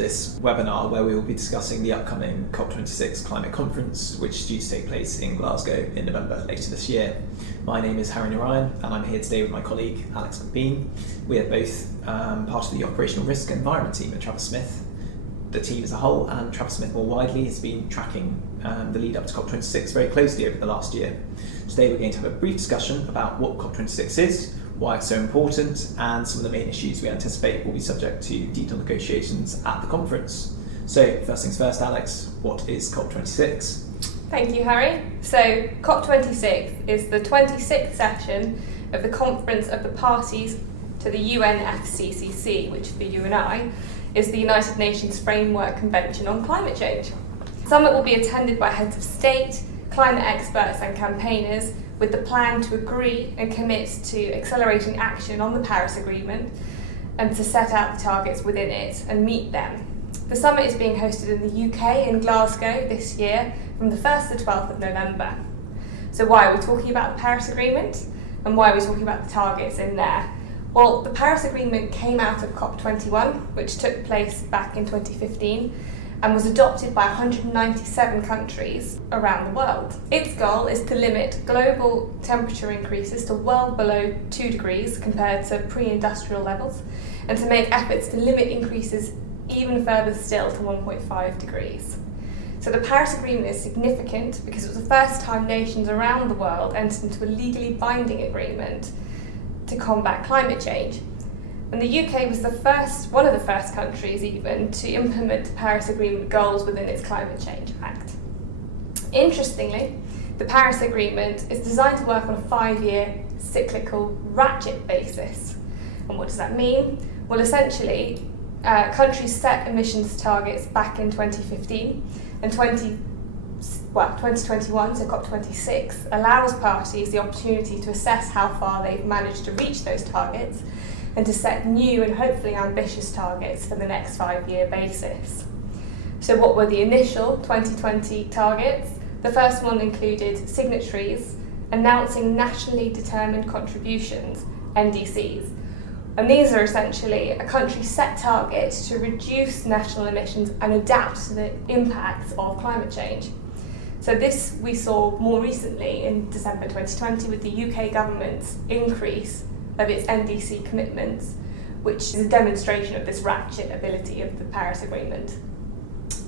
this webinar where we will be discussing the upcoming COP26 climate conference, which is due to take place in Glasgow in November later this year. My name is Harrie Narain, and I'm here today with my colleague Alex MacBean. We are both part of the Operational Risk and Environment team at Travis Smith. The team as a whole, and Travis Smith more widely, has been tracking the lead up to COP26 very closely over the last year. Today we're going to have a brief discussion about what COP26 is, why it's so important, and some of the main issues we anticipate will be subject to detailed negotiations at the conference. So first things first, Alex, what is COP26? Thank you, Harrie. So COP26 is the 26th session of the Conference of the Parties to the UNFCCC, which for you and I is the United Nations Framework Convention on Climate Change. The summit will be attended by heads of state, climate experts and campaigners, with the plan to agree and commit to accelerating action on the Paris Agreement and to set out the targets within it and meet them. The summit is being hosted in the UK in Glasgow this year from the 1st to the 12th of November. So why are we talking about the Paris Agreement and why are we talking about the targets in there? Well, the Paris Agreement came out of COP21, which took place back in 2015, and was adopted by 197 countries around the world. Its goal is to limit global temperature increases to well below 2 degrees compared to pre-industrial levels, and to make efforts to limit increases even further still to 1.5 degrees. So the Paris Agreement is significant because it was the first time nations around the world entered into a legally binding agreement to combat climate change. And the UK was one of the first countries even to implement the Paris Agreement goals within its Climate Change Act. Interestingly, the Paris Agreement is designed to work on a 5-year cyclical ratchet basis. And what does that mean? Well, essentially, countries set emissions targets back in 2015, and 2021, so COP26, allows parties the opportunity to assess how far they've managed to reach those targets and to set new and hopefully ambitious targets for the next 5-year basis. So what were the initial 2020 targets? The first one included signatories announcing nationally determined contributions, NDCs. And these are essentially a country's set targets to reduce national emissions and adapt to the impacts of climate change. So this we saw more recently in December 2020 with the UK government's increase of its NDC commitments, which is a demonstration of this ratchet ability of the Paris Agreement.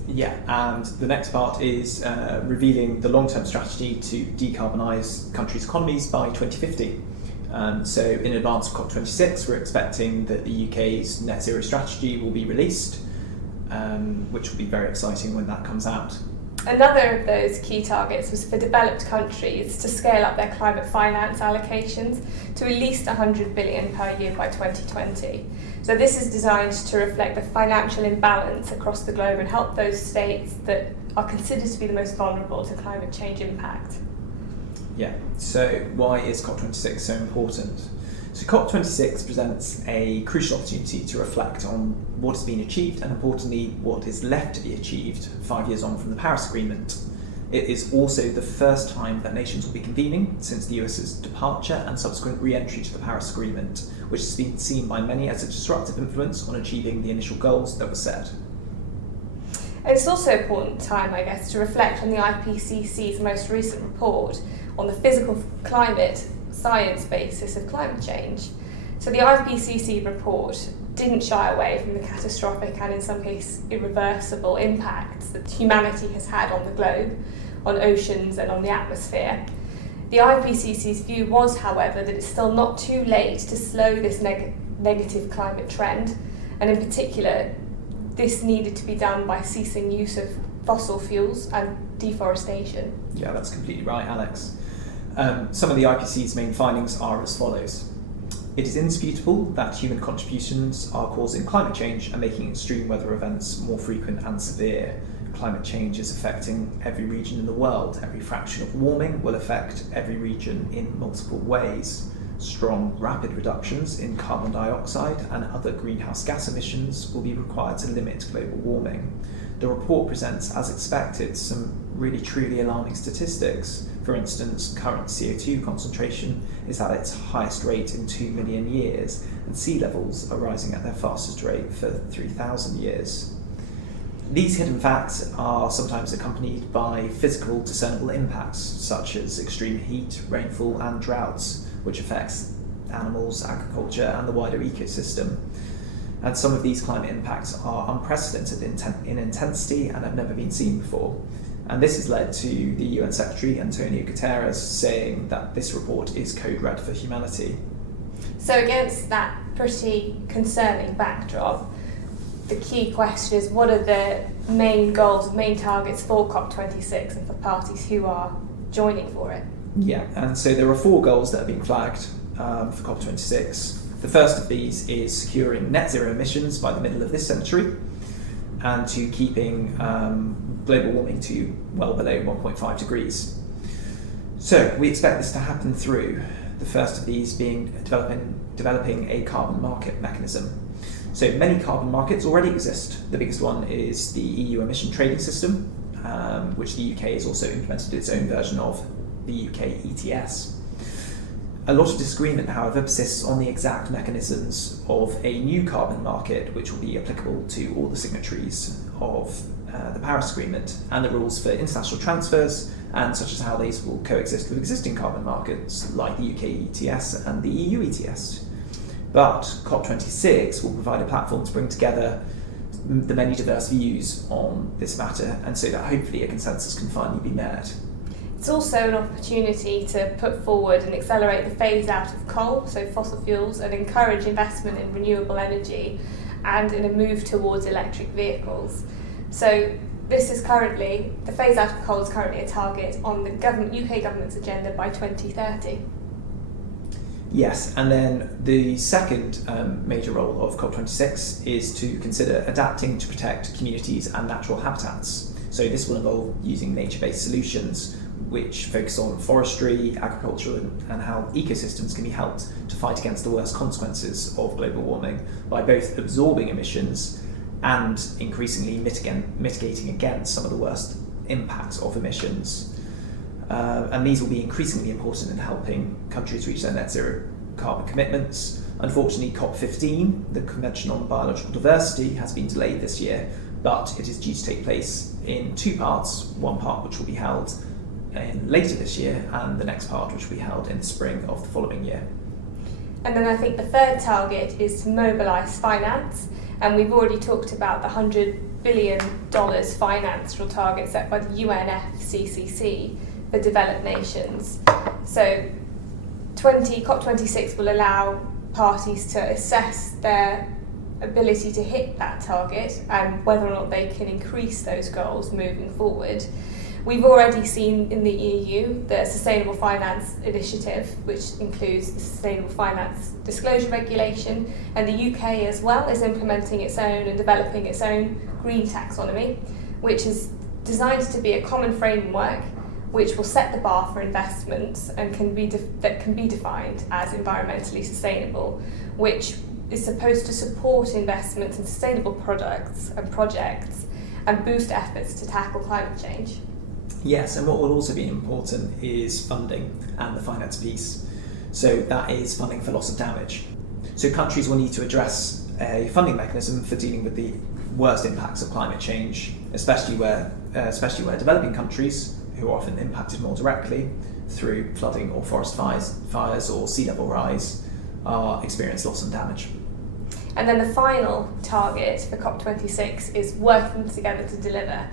Yeah, and the next part is revealing the long-term strategy to decarbonise countries' economies by 2050. So in advance of COP26, we're expecting that the UK's net zero strategy will be released, which will be very exciting when that comes out. Another of those key targets was for developed countries to scale up their climate finance allocations to at least 100 billion per year by 2020. So this is designed to reflect the financial imbalance across the globe and help those states that are considered to be the most vulnerable to climate change impact. Yeah, so why is COP26 so important? So COP26 presents a crucial opportunity to reflect on what has been achieved and, importantly, what is left to be achieved 5 years on from the Paris Agreement. It is also the first time that nations will be convening since the US's departure and subsequent re-entry to the Paris Agreement, which has been seen by many as a disruptive influence on achieving the initial goals that were set. And it's also an important time, I guess, to reflect on the IPCC's most recent report on the physical climate science basis of climate change. So the IPCC report didn't shy away from the catastrophic and in some cases irreversible impacts that humanity has had on the globe, on oceans and on the atmosphere. The IPCC's view was, however, that it's still not too late to slow this negative climate trend, and in particular this needed to be done by ceasing use of fossil fuels and deforestation. Yeah, that's completely right, Alex. Some of the IPCC's main findings are as follows. It is indisputable that human contributions are causing climate change and making extreme weather events more frequent and severe. Climate change is affecting every region in the world. Every fraction of warming will affect every region in multiple ways. Strong, rapid reductions in carbon dioxide and other greenhouse gas emissions will be required to limit global warming. The report presents, as expected, some really truly alarming statistics. For instance, current CO2 concentration is at its highest rate in 2 million years, and sea levels are rising at their fastest rate for 3,000 years. These hidden facts are sometimes accompanied by physical discernible impacts, such as extreme heat, rainfall, and droughts, which affects animals, agriculture, and the wider ecosystem. And some of these climate impacts are unprecedented in intensity and have never been seen before. And this has led to the UN Secretary Antonio Guterres saying that this report is code red for humanity. So against that pretty concerning backdrop, the key question is, what are the main goals, main targets for COP26 and for parties who are joining for it? Yeah, and so there are 4 goals that have been flagged for COP26. The first of these is securing net zero emissions by the middle of this century and to keeping global warming to well below 1.5 degrees. So we expect this to happen through the first of these being developing a carbon market mechanism. So many carbon markets already exist. The biggest one is the EU emission trading system, which the UK has also implemented its own version of, the UK ETS. A lot of disagreement, however, persists on the exact mechanisms of a new carbon market, which will be applicable to all the signatories of the Paris Agreement, and the rules for international transfers, and such as how these will coexist with existing carbon markets like the UK ETS and the EU ETS. But COP26 will provide a platform to bring together the many diverse views on this matter, and so that hopefully a consensus can finally be met. It's also an opportunity to put forward and accelerate the phase out of coal, so fossil fuels, and encourage investment in renewable energy and in a move towards electric vehicles. So this is currently, the phase out of coal is currently a target on the UK government's agenda by 2030. Yes, and then the second major role of COP26 is to consider adapting to protect communities and natural habitats. So this will involve using nature-based solutions which focus on forestry, agriculture, and how ecosystems can be helped to fight against the worst consequences of global warming by both absorbing emissions and increasingly mitigating against some of the worst impacts of emissions. And these will be increasingly important in helping countries reach their net zero carbon commitments. Unfortunately, COP15, the Convention on Biological Diversity, has been delayed this year, but it is due to take place in 2 parts, one part which will be held in later this year, and the next part which will be held in the spring of the following year. And then I think the third target is to mobilise finance, and we've already talked about the $100 billion financial target set by the UNFCCC for developed nations. So COP26 will allow parties to assess their ability to hit that target and whether or not they can increase those goals moving forward. We've already seen in the EU the Sustainable Finance Initiative, which includes the Sustainable Finance Disclosure Regulation, and the UK as well is implementing its own and developing its own green taxonomy, which is designed to be a common framework which will set the bar for investments and that can be defined as environmentally sustainable, which is supposed to support investments in sustainable products and projects and boost efforts to tackle climate change. Yes, and what will also be important is funding and the finance piece. So that is funding for loss of damage. So countries will need to address a funding mechanism for dealing with the worst impacts of climate change, especially where developing countries, who are often impacted more directly through flooding or forest fires or sea level rise, experience loss and damage. And then the final target for COP26 is working together to deliver.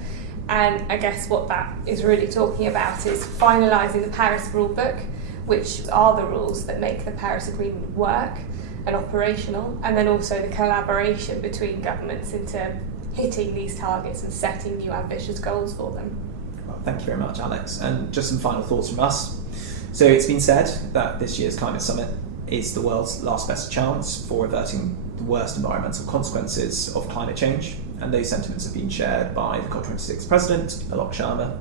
And I guess what that is really talking about is finalising the Paris rulebook, which are the rules that make the Paris Agreement work and operational, and then also the collaboration between governments into hitting these targets and setting new ambitious goals for them. Well, thank you very much, Alex. And just some final thoughts from us. So it's been said that this year's climate summit is the world's last best chance for averting the worst environmental consequences of climate change, and those sentiments have been shared by the COP26 President, Alok Sharma.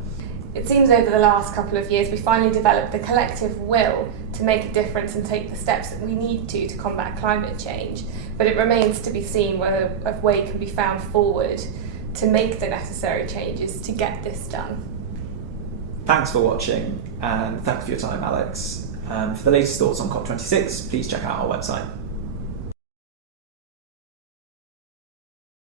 It seems over the last couple of years we finally developed the collective will to make a difference and take the steps that we need to combat climate change, but it remains to be seen whether a way can be found forward to make the necessary changes to get this done. Thanks for watching, and thanks for your time, Alex. For the latest thoughts on COP26, please check out our website.